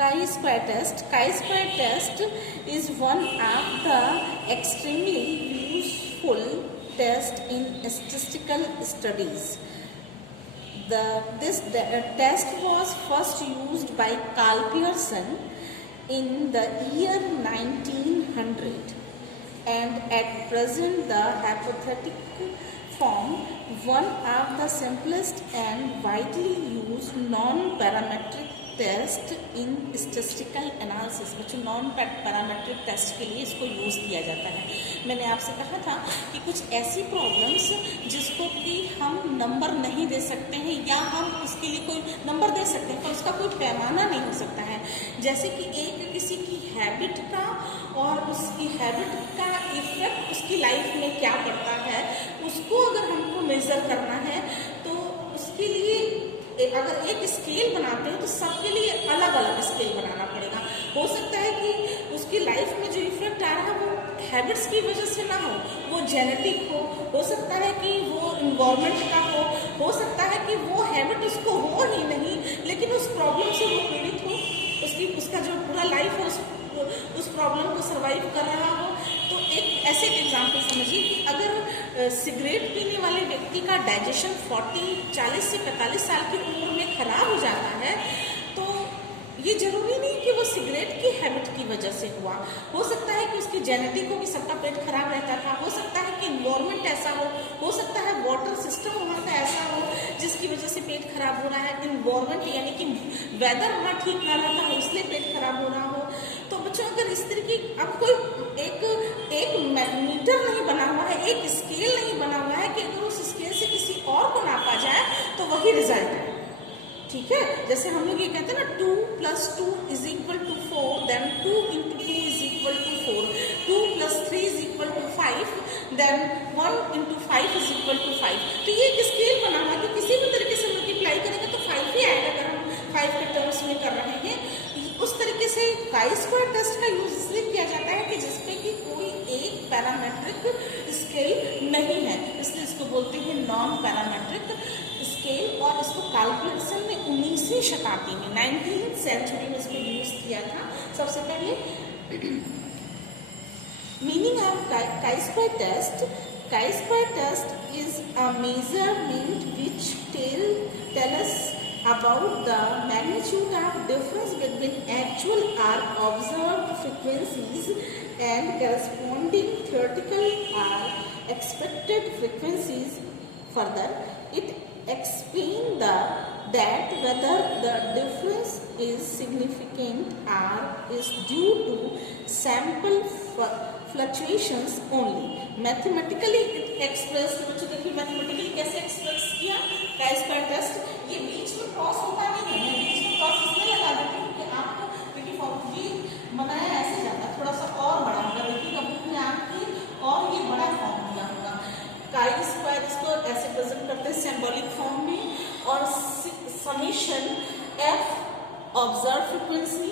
Chi-square test is one of the extremely useful test in statistical studies. This test was first used by Carl Pearson in the year 1900, and at present the hypothetical form, one of the simplest and widely used non-parametric test in statistical analysis. बच्चों non parametric test के लिए इसको use किया जाता है। मैंने आपसे कहा था कि कुछ ऐसी प्रॉब्लम्स जिसको कि हम नंबर नहीं दे सकते हैं या हम उसके लिए कोई नंबर दे सकते हैं पर उसका कोई पैमाना नहीं हो सकता है। जैसे कि एक किसी की हैबिट का और उसकी हैबिट का इफेक्ट उसकी लाइफ में क्या पड़ता है, उसको अगर हमको मेज़र करना है तो उसके लिए अगर एक स्केल बनाते हैं तो सबके लिए अलग अलग स्केल बनाना पड़ेगा। हो सकता है कि उसकी लाइफ में जो इफेक्ट आ रहा है वो हैबिट्स की वजह से ना हो, वो जेनेटिक हो सकता है कि वो इन्वायरमेंट का हो सकता है कि वो हैबिट उसको हो ही नहीं लेकिन उस प्रॉब्लम से वो पीड़ित हो, उसका जो पूरा लाइफ है उस प्रॉब्लम को सर्वाइव कर रहा हो। तो एक ऐसे एग्जाम्पल समझिए कि अगर सिगरेट पीने वाले व्यक्ति का डाइजेशन 40 से 45 साल की उम्र में खराब हो जाता है तो ये जरूरी नहीं कि वो सिगरेट की हैबिट की वजह से हुआ। हो सकता है कि उसकी जेनेटिक हो कि सबका पेट खराब रहता था, हो सकता है कि इन्वायरमेंट ऐसा हो सकता है वाटर सिस्टम वहाँ का ऐसा हो जिसकी वजह से पेट खराब हो रहा है, इन्वायरमेंट यानी कि वेदर वहाँ ठीक ना रहता हो इसलिए पेट खराब हो रहा हो। तो बच्चों अगर इस तरह की अब कोई एक मीटर नहीं बना हुआ है, एक स्केल नहीं बना हुआ है कि अगर उस स्केल से किसी और को नापा जाए तो वही रिजल्ट है। ठीक है, जैसे हम लोग ये कहते हैं ना 2 + 2 = 4, देन 2 × 2 = 4, 2 + 3 = 5, देन 1 × 5 = 5। तो ये एक स्केल बना हुआ है कि किसी भी तरीके से मल्टीप्लाई करेंगे तो 5 ही आएगा अगर हम 5 के टर्म्स में कर रहे हैं। उस तरीके से chi-square टेस्ट का यूज इसलिए किया जाता है कि जिसपे कि कोई एक पैरामेट्रिक स्केल नहीं है, इसलिए इसको बोलते हैं नॉन पैरामेट्रिक स्केल। और इसको कार्ल पियर्सन ने 19वीं शताब्दी में 19th सेंचुरी में इसको यूज किया था सबसे पहले। Meaning of chi-square test, chi-square test is a measurement which tell us about the magnitude of difference between actual or observed frequencies and corresponding theoretical or expected frequencies. Further, it explains that whether the difference is significant or is due to sample fluctuations only. Mathematically it expressed, बच्चों देखिए mathematically कैसे express किया chi-square test. ये बीच में cross होता नहीं है, मैं बीच में क्रॉस इसलिए लगा देती हूँ कि आपको क्योंकि फॉर्म बनाया ऐसे जाता है, थोड़ा सा और बड़ा होगा, देखिएगा बुक में आपकी और ये बड़ा फॉर्म दिया होगा। chi-square इसको ऐसे प्रेजेंट करते हैं सिंबॉलिक फॉर्म में, और summation f observe frequency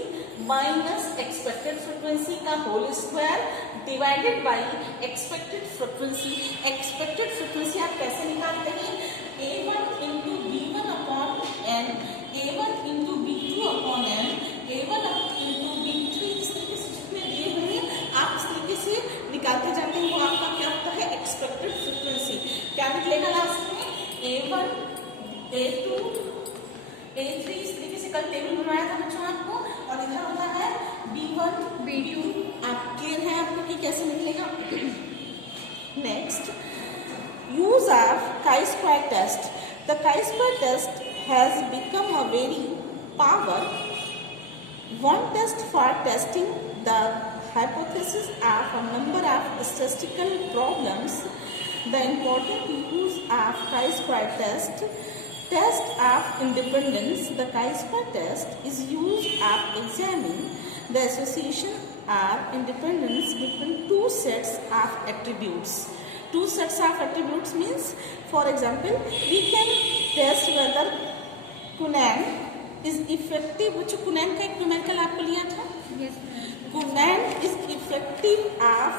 minus expected frequency का whole square divided by expected frequency. Expected frequency आप कैसे निकालते हैं, a1 × b1/n, a1 × b2/n, a1 × b3, इस तरीके से जितने दिए हुए हैं आप इस तरीके से निकालते जाते हैं, वो आपका क्या होता है एक्सपेक्टेड फ्रीक्वेंसी। क्या निकलेगा लास्ट में a1 a2 a3, इस तरीके से कल टेबल बनाया था बच्चों आपको, और इधर होता है b1 b2। आप क्लियर है आपको कि कैसे निकलेगा। Next, use of chi-square test. The chi-square test has become a very powerful one test for testing the hypothesis of a number of statistical problems. The important use of chi-square test of independence. The chi-square test is used of examining the association or independence between two sets of attributes. Two sets of attributes means, for example, we can test whether Kunan is effective. which Kunan का एक numerical आपको लिया था? Yes. Kunan is effective of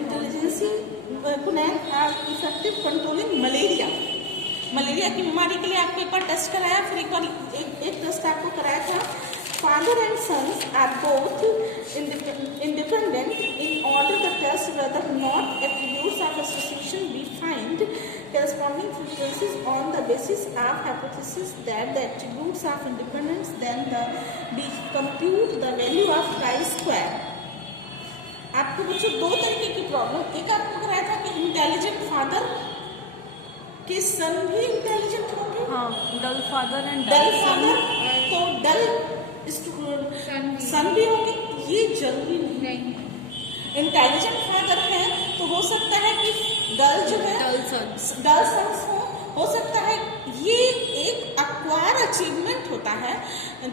intelligence. Kunan are effective controlling malaria. Malaria की बीमारी के लिए आपको एक बार टेस्ट कराया, फिर एक बार एक टेस्ट आपको कराया था father and sons are both independent. In order the test whether not attributes of association be find corresponding frequencies on the basis of hypothesis that the attributes of independence, then we compute the value of chi-square. आपको बच्चों दो तरीके की problem, एक आपको कराया था कि इंटेलिजेंट फादर के सन भी इंटेलिजेंट होंगे, हाँ, डल फादर एंड डल फादर, तो डल सन भी होंगे। ये जरूरी नहीं, इंटेलिजेंट फादर है तो हो सकता है कि डल जो है डल सन्स हो सकता है। ये एक अक्वायर अचीवमेंट होता है,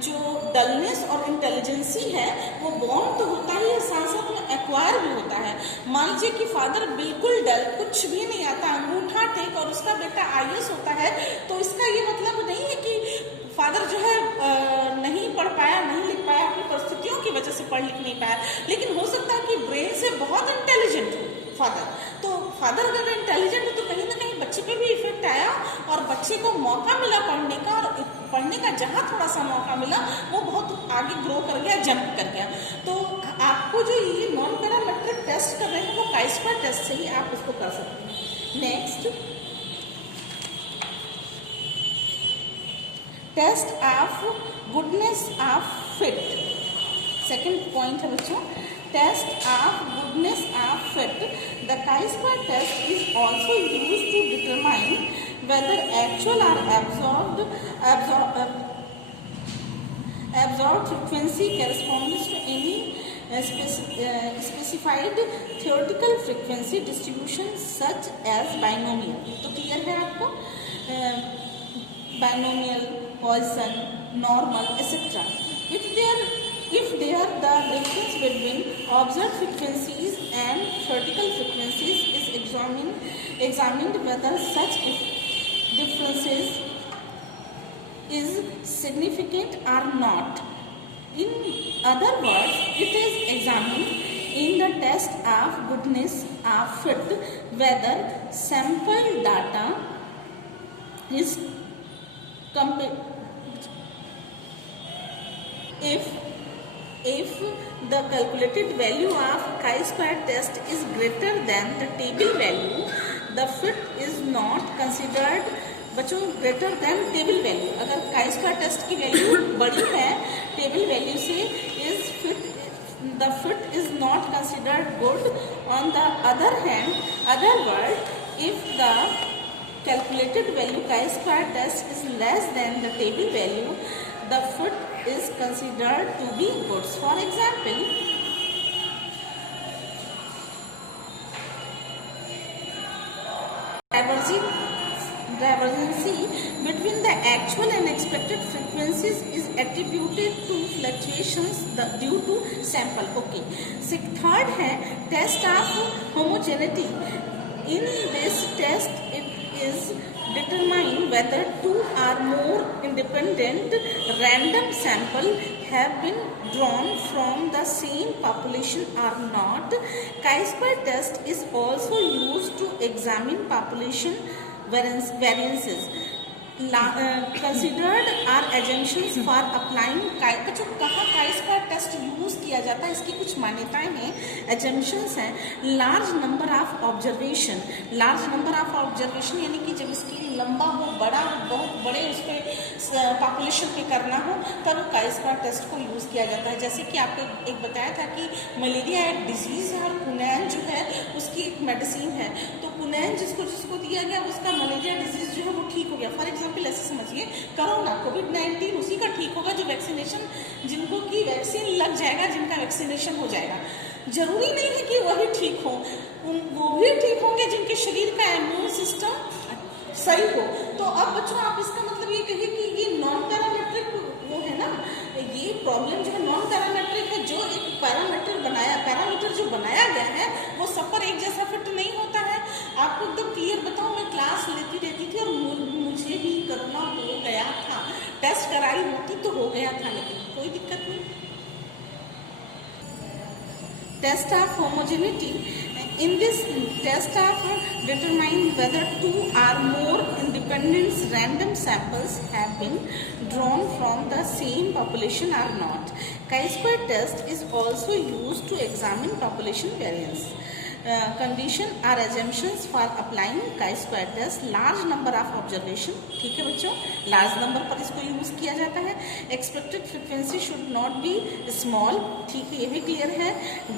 जो डलनेस और इंटेलिजेंसी है वो बॉर्न तो होता ही है, साथ साथ में एक्वायर भी होता है। मान लीजिए कि फादर बिल्कुल डल, कुछ भी नहीं आता, अंगूठा टेक, और उसका बेटा IAS होता है, तो इसका ये मतलब नहीं है कि फादर जो है नहीं पढ़ पाया, नहीं लिख पाया, अपनी परिस्थितियों की वजह से पढ़ लिख नहीं पाया, लेकिन हो सकता है कि ब्रेन से बहुत इंटेलिजेंट हो फादर। तो फादर अगर इंटेलिजेंट हो तो कहीं ना कहीं बच्चे पे भी इफेक्ट आया, और बच्चे को मौका मिला पढ़ने का, और पढ़ने का जहाँ थोड़ा सा मौका मिला वो बहुत आगे ग्रो कर गया, जंप कर गया। तो आपको जो ये नॉन पैरामेट्रिक टेस्ट कर रहे हैं वो chi-square टेस्ट से ही आप उसको कर सकते हैं। Next, test of goodness of fit. Second point है बच्चों, test of goodness of fit. The chi-square test is also use to determine whether actual or absorbed frequency corresponds to any specified theoretical frequency distribution such as binomial। तो clear है आपको, binomial, Poisson, normal, etc. If there the difference between observed frequencies and theoretical frequencies is examined whether such differences is significant or not. In other words, it is examined in the test of goodness of fit whether sample data is if the calculated value of chi-square test is greater than the table value, the fit is not considered। बच्चों, greater than table value, अगर chi-square test की value बड़ी है table value से, the fit is not considered good। On the other hand, other word, if the calculated value chi-square test is less than the table value, the fit is considered to be good। For example, divergence between the actual and expected frequencies is attributed to fluctuations due to sample। Okay, so third है test of homogeneity। In this test it is determine whether two or more independent random sample have been drawn from the same population or not। chi-square test is also used to examine population variances considered are assumptions for applying बच्चों कहाँ chi-square test use किया जाता है, इसकी कुछ मान्यताएं हैं, assumptions हैं। Large number of observation, large number of observation यानी कि जब स्केल लंबा हो, बड़ा हो, बहुत बड़े उस पर पॉपुलेशन पे करना हो, तब chi-square टेस्ट को यूज किया जाता है। जैसे कि आपको एक बताया था कि मलेरिया एक डिजीज है और कुनैन जो है उसकी एक मेडिसिन है, तो कुनैन जिसको दिया गया उसका मलेरिया डिजीज जो है वो ठीक हो गया। फॉर एग्जाम्पल ऐसे समझिए, कोरोना कोविड-19 उसी का ठीक होगा जो वैक्सीनेशन, जिनको की वैक्सीन लग जाएगा, जिनका वैक्सीनेशन हो जाएगा। जरूरी नहीं है कि वही ठीक हो, वो भी ठीक होंगे जिनके शरीर का इम्यून सिस्टम सही हो। तो अब बच्चों आप इसका मतलब ये कहिए कि ये नॉन पैरामेट्रिक वो है ना, ये प्रॉब्लम जो है नॉन पैरामेट्रिक है। जो एक पैरामीटर जो बनाया गया है वो सब पर एक जैसा फिट नहीं होता है। आपको एकदम क्लियर बताऊं, मैं क्लास लेती रहती थी और मुझे भी कोरोना हो गया था, टेस्ट कराई होती तो हो गया था, लेकिन कोई दिक्कत नहीं। Test of homogeneity In this test are determine whether two or more independent random samples have been drawn from the same population or not. Chi-square test is also used to examine population variance. Condition or assumptions for applying chi-square test, large number of observation, ठीक है बच्चों, large number पर इसको use किया जाता है. Expected frequency should not be small, ठीक है, ये भी क्लियर है.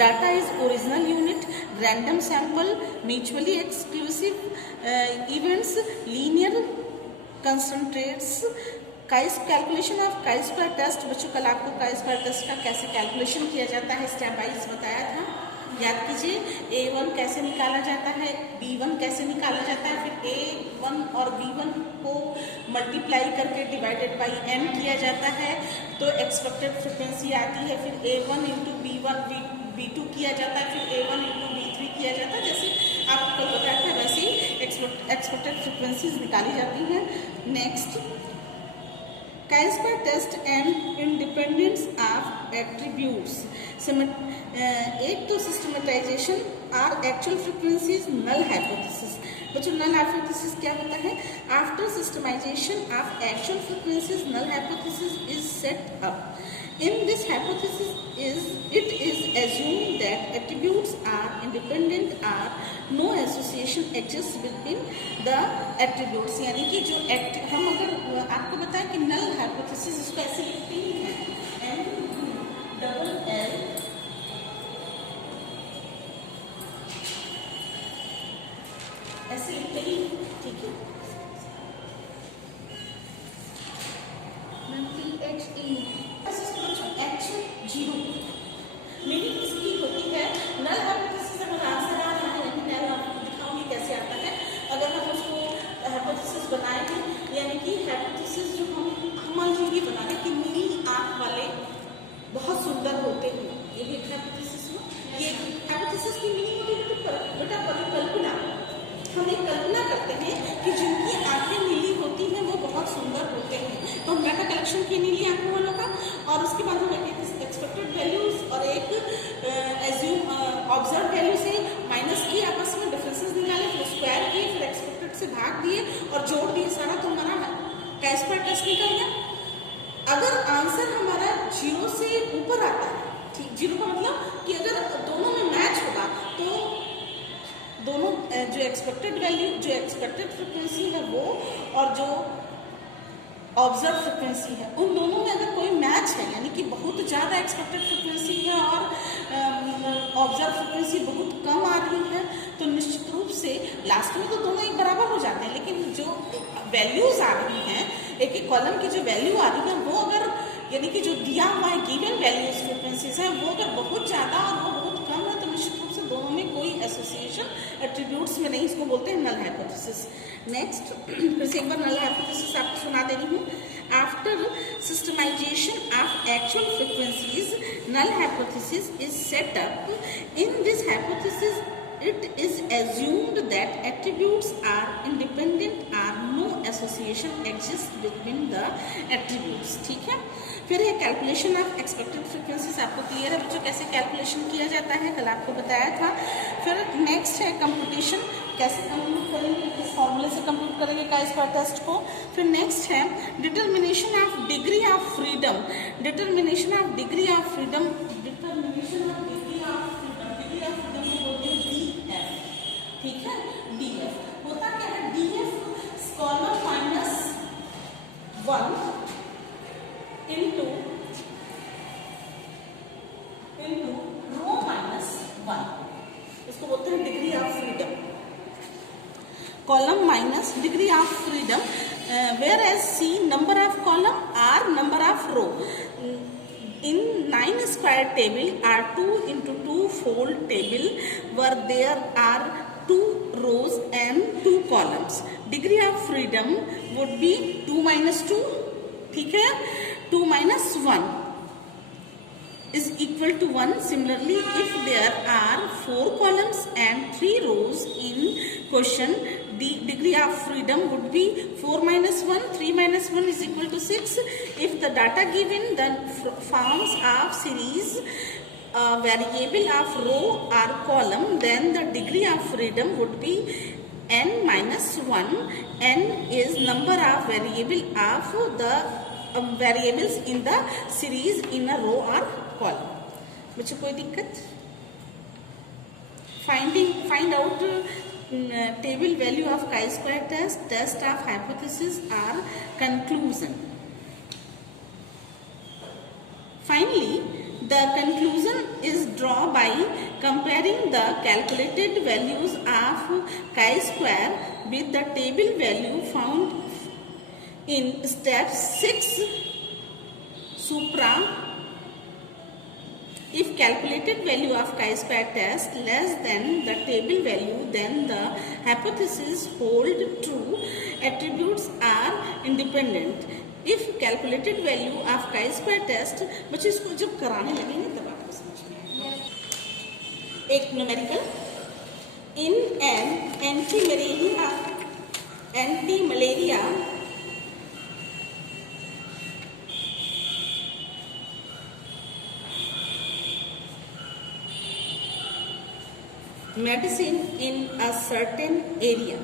Data is original unit, random sample, mutually exclusive events, linear concentrates. Calculation of chi-square test, बच्चों कल आपको chi-square टेस्ट का कैसे कैलकुलेशन किया जाता है स्टेप वाइज बताया था, याद कीजिए. A1 कैसे निकाला जाता है, B1 कैसे निकाला जाता है, फिर A1 और B1 को मल्टीप्लाई करके डिवाइडेड बाई M किया जाता है तो एक्सपेक्टेड फ्रिक्वेंसी आती है. फिर A1 इंटू B1 B2 किया जाता है, फिर A1 इंटू B3 किया जाता है. जैसे आपको कल बताया था वैसे ही एक्सपेक्टेड फ्रिक्वेंसीज निकाली जाती हैं. Next, chi-square test and independence of attributes. एक तो सिस्टमेटाइजेशन और एक्चुअल फ्रिक्वेंसीज, नल हाइपोथेसिस. बच्चों नल हाइपोथेसिस क्या होता है? After systemisation of actual frequencies null hypothesis is set up. In this hypothesis it is assumed that attributes are independent or no association exists between the attributes. यानी कि जो हम अगर आपको बताएं कि null hypothesis इसको ऐसे लिखते हैं NLL ऐसे लिखते ही, ठीक है, जीरो. मीनिंग इसकी होती है नल हाइपोथेसिस अगर आंसर आ रहा है, नल आपको दिखाऊंगी कैसे आता है. अगर हम उसको हाइपोथेसिस बनाएंगे, यानी कि हाइपोथेसिस जो हम मान लीजिए बना रहे कि नीली आंख वाले बहुत सुंदर होते हैं, ये भी हाइपोथेसिस हो. ये हाइपोथेसिस की मीनिंग होती है बेटा परिकल्पना. हम एक कल्पना करते हैं कि जिनकी आंखें नीली होती हैं वो बहुत सुंदर होते हैं. तो हम डाटा कलेक्शन की नीली आंखों वालों का, और उसके बाद हम एक्सपेक्टेड वैल्यूज और एक एज्यूम ऑब्जर्व वैल्यू से माइनस किए, आपस में डिफरेंसेस निकाले, फिर स्क्वायर किए, फिर एक्सपेक्टेड से भाग दिए और जोड़ दिए, सारा तो हमारा chi-square टेस्ट निकल गया. अगर आंसर हमारा 0 से ऊपर आता है, ठीक, 0 का मतलब कि अगर दोनों में मैच होगा तो दोनों जो एक्सपेक्टेड वैल्यू, जो एक्सपेक्टेड फ्रिक्वेंसी है वो और जो ऑब्जर्व फ्रिक्वेंसी है, उन दोनों में अगर कोई मैच है, यानी कि बहुत ज़्यादा एक्सपेक्टेड फ्रिक्वेंसी है और ऑब्जर्व फ्रिक्वेंसी बहुत कम आ रही है, तो निश्चित रूप से लास्ट में तो दोनों एक बराबर हो जाते हैं. लेकिन जो वैल्यूज आ रही हैं, एक एक कॉलम की जो वैल्यू आ रही है वो अगर, यानी कि जो दिया हुआ है गिवन वैल्यूज फ्रिक्वेंसीज है, वो अगर बहुत ज़्यादा और वो बहुत कम है तो निश्चित रूप से दोनों में कोई एसोसिएशन एट्रीब्यूट्स में नहीं, इसको बोलते हैं नल हाइपोथेसिस. नेक्स्ट, फिर से एक बार नल हाइपोथेसिस आपको सुना दे रही हूँ. After systemisation of actual frequencies null hypothesis is set up. In this hypothesis it is assumed that attributes are independent or no association exists between the attributes. ठीक है, फिर ये कैलकुलेशन ऑफ एक्सपेक्टेड फ्रिक्वेंसीज आपको clear है बच्चों, कैसे calculation किया जाता है, कल आपको बताया था. फिर नेक्स्ट है कंप्यूटेशन, कैसे कंप्यूट करेंगे, किस फॉर्मूले से कंप्यूट करेंगे chi-square टेस्ट को. फिर नेक्स्ट है determination of degree of freedom. Determination of degree of freedom, determination of degree of freedom, degree of freedom को बोलते हैं DF. ठीक है, DF होता क्या है? DF scholar minus 1 into row minus 1, इसको बोलते हैं degree of freedom. Column minus degree of freedom, where as C number of column, R number of row. In 9 square table are 2 into 2 fold table where there are 2 rows and 2 columns. Degree of freedom would be 2 minus 2, ठीक है, 2 minus 1 is equal to 1. Similarly, if there are 4 columns and 3 rows in question, the degree of freedom would be 4 minus 1, 3 minus 1 is equal to 6. If the data given the forms of series a variable of row or column, then the degree of freedom would be n minus 1. N is number of variable of the variables in the series in a row or column. बच्चों कोई दिक्कत? Find out table value of chi-square test, test of hypothesis or conclusion. Finally, the conclusion is drawn by comparing the calculated values of chi-square with the table value found in step 6 supra. If calculated value of chi-square test less than the table value, then the hypothesis hold true, attributes are independent. If calculated value of chi-square test, बच्चों इसको जब कराने लगेंगे तब आपको समझ में आएगा. एक numerical in an anti-malaria medicine in a certain area,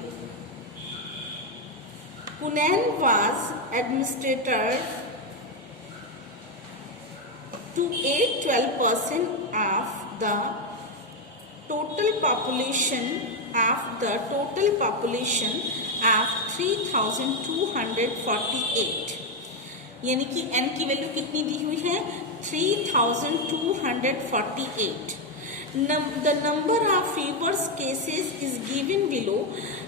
Quinine was administered to 8-12% of the total population of 3248. यानी कि n की वैल्यू कितनी दी हुई है? 3248. The number of fevers cases is given below.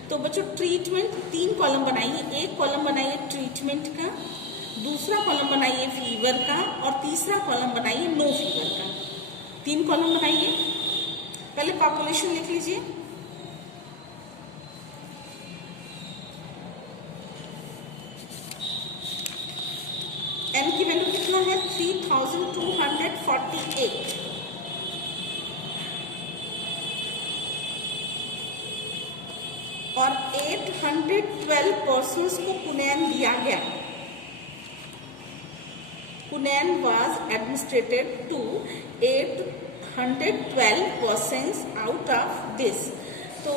तो बच्चों ट्रीटमेंट 3 कॉलम बनाइए. एक कॉलम बनाइए ट्रीटमेंट का, दूसरा कॉलम बनाइए फीवर का और तीसरा कॉलम बनाइए नो फीवर का. 3 कॉलम बनाइए. पहले पॉपुलेशन लिख लीजिए. n की वैल्यू कितना है? 3248. और 812 पर्सन्स को कुनैन दिया गया. कुनैन was administered to 812 persons out of this. तो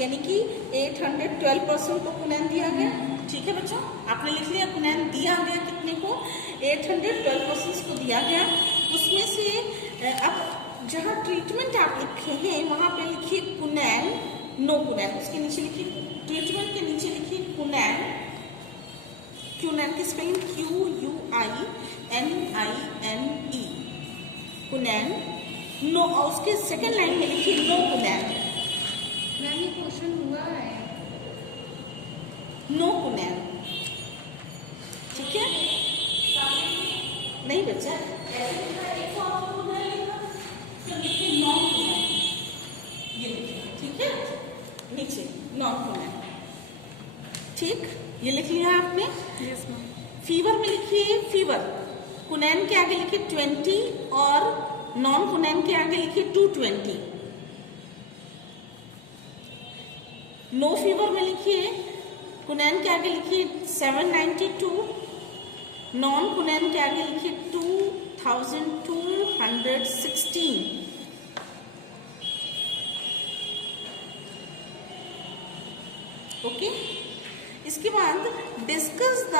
यानी कि 812 पर्सन को कुनैन दिया गया. ठीक है बच्चों, आपने लिख लिया कुनैन दिया गया कितने को? 812 पर्सन्स को दिया गया. उसमें से अब जहाँ ट्रीटमेंट आप लिखे हैं वहां पे लिखिए कुनैन, नो कुनैन. उसके नीचे लिखिए ट्रीटमेंट के नीचे लिखिए कुनैन. कुनैन की स्पेलिंग QUININE. कुनैन. नो. और उसके सेकंड लाइन में लिखिए नो कुनैन. मैम ये क्वेश्चन हुआ है. नो कुनैन. ठीक है? नहीं बच्चा, लिखिए नॉन कुनैन. ये लिखिए. ठीक है? नीचे नॉन कुनैन. ठीक, ये लिख लिया आपने. Yes ma'am. फीवर में लिखिए फीवर. कुनैन के आगे लिखिए 20 और नॉन कुनैन के आगे लिखिए 220. नो फीवर में लिखिए कुनैन के आगे लिखिए 792. नॉन कुनैन के आगे लिखिए 2216. ओके. इसके बाद डिस्कस द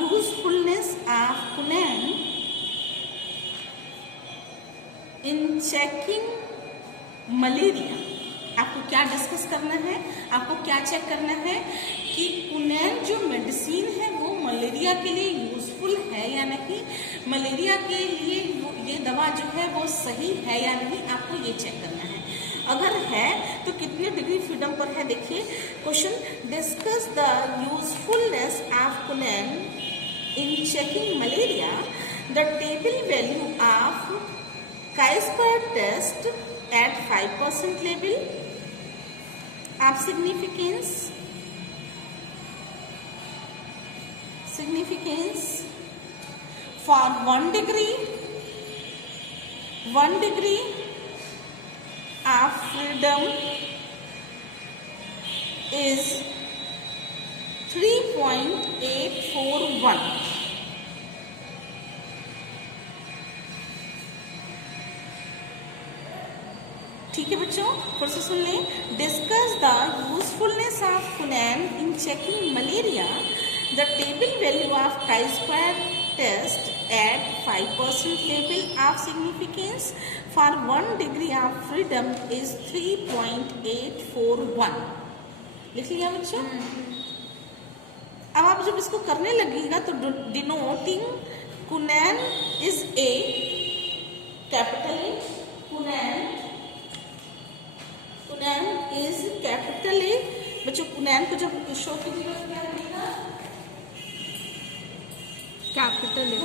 यूजफुलनेस ऑफ कुनैन इन चेकिंग मलेरिया. आपको क्या डिस्कस करना है? आपको क्या चेक करना है कि कुनैन जो मेडिसिन है वो मलेरिया के लिए यूजफुल है या नहीं, मलेरिया के लिए ये दवा जो है वो सही है या नहीं, आपको ये चेक करना है. अगर है तो कितने डिग्री फ्रीडम पर है? देखिए question, discuss the usefulness of कुनैन in checking malaria. The table value of chi-square test at 5% level of significance for 1 degree of freedom is 3.841. ठीक है बच्चों, फिर से सुन लें। डिस्कस द यूजफुलनेस ऑफ कुनैन in checking malaria. The table value of chi-square test at 5% level of significance for 1 degree of freedom is 3.841। लिख लिया बच्चों। अब आप जब इसको करने लगेगा तो डिनोटिंग कुनैन इज ए, कैपिटल ए, कुनैन इज कैपिटल ए। बच्चों कुनैन को जब शो कीजिएगा तो क्या लगेगा? कैपिटल है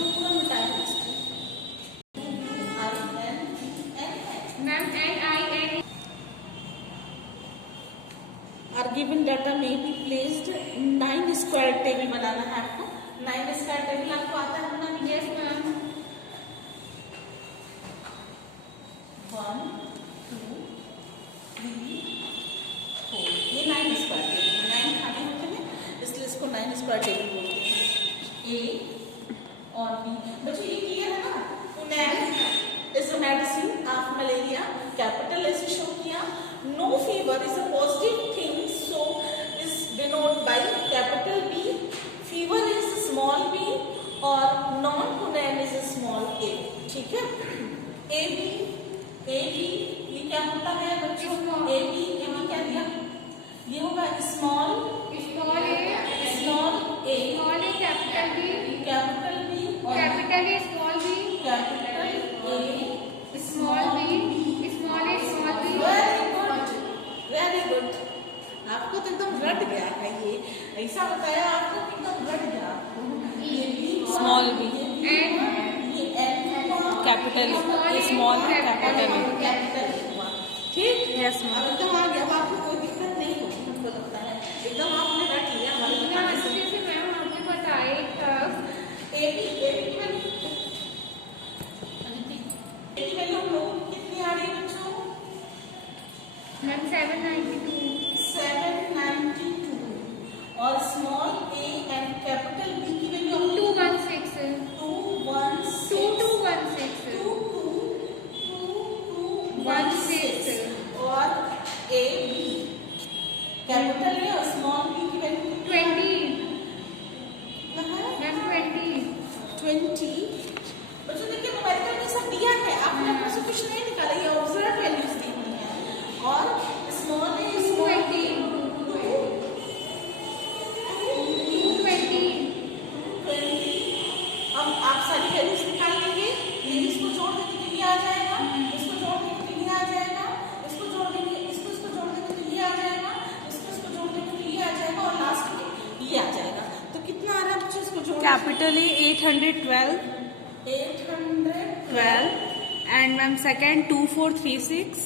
ma'am. NIN are given data में बी प्लेस्ड 9 स्क्वायर टेबल बनाना है आपको। 9 स्क्वायर टेबल आपको आता है बनाना? Yes ma'am. 1 2 3 4 ये 9 स्क्वायर टेबल, 9 खाने होते हैं इसलिए इसको 9 स्क्वायर टेबल बोलते हैं। ए और बी। बच्चों ये क्लियर है ना? कुनैन is a medicine of malaria, capital ऐसे शो किया। No fever is a positive thing, so is denote by capital B. Fever is small B और नॉन कुनैन इज स्मॉल ए। ठीक है, ए बी ये क्या होता है बच्चों? ए बी क्या दिया? ये होगा small A small A capital B capital B और capital A small B capital A small B small A small B. Very good. आपको तो एकदम रट गया है ये, ऐसा बताया आपको एकदम रट गया आपको। ये बी स्मॉल बी एंड ये N capital small capital capital हुआ। ठीक, यस अब एकदम आ गया। अब आपको कोई दिक्कत नहीं होगी, हमको लगता है एकदम आपने रट लिया हमारे इतना अच्छे से मैम आपने बताए तब। ए बी की वैल्यू हम लोगों की कितनी आ रही है बच्चों? मैम 792 और small A and capital B की वैल्यू 216 और ए बी कैपिटल ए और स्मॉल बी की वैल्यू 20 मैम 20। बच्चों देखिए न्यूमेरिकल में सब दिया है, आपने अपने से कुछ नहीं निकाला, ये ऑब्जर्व वैल्यूज दी हुई हैं। और स्मॉल ए स्मॉल बी 220। अब आप सारी वैल्यूज निकाल लेंगे, ये इसको जोड़ देंगे तो ये आ जाएगा, इसको जोड़ देंगे तो ये आ जाएगा, इसको जोड़ देंगे इसको जोड़ देंगे तो ये आ जाएगा, इसको जोड़ देंगे तो ये आ जाएगा और लास्ट में ये आ जाएगा। तो कितना आ रहा है बच्चों इसको जोड़? Capital A 812 812 and ma'am second 2436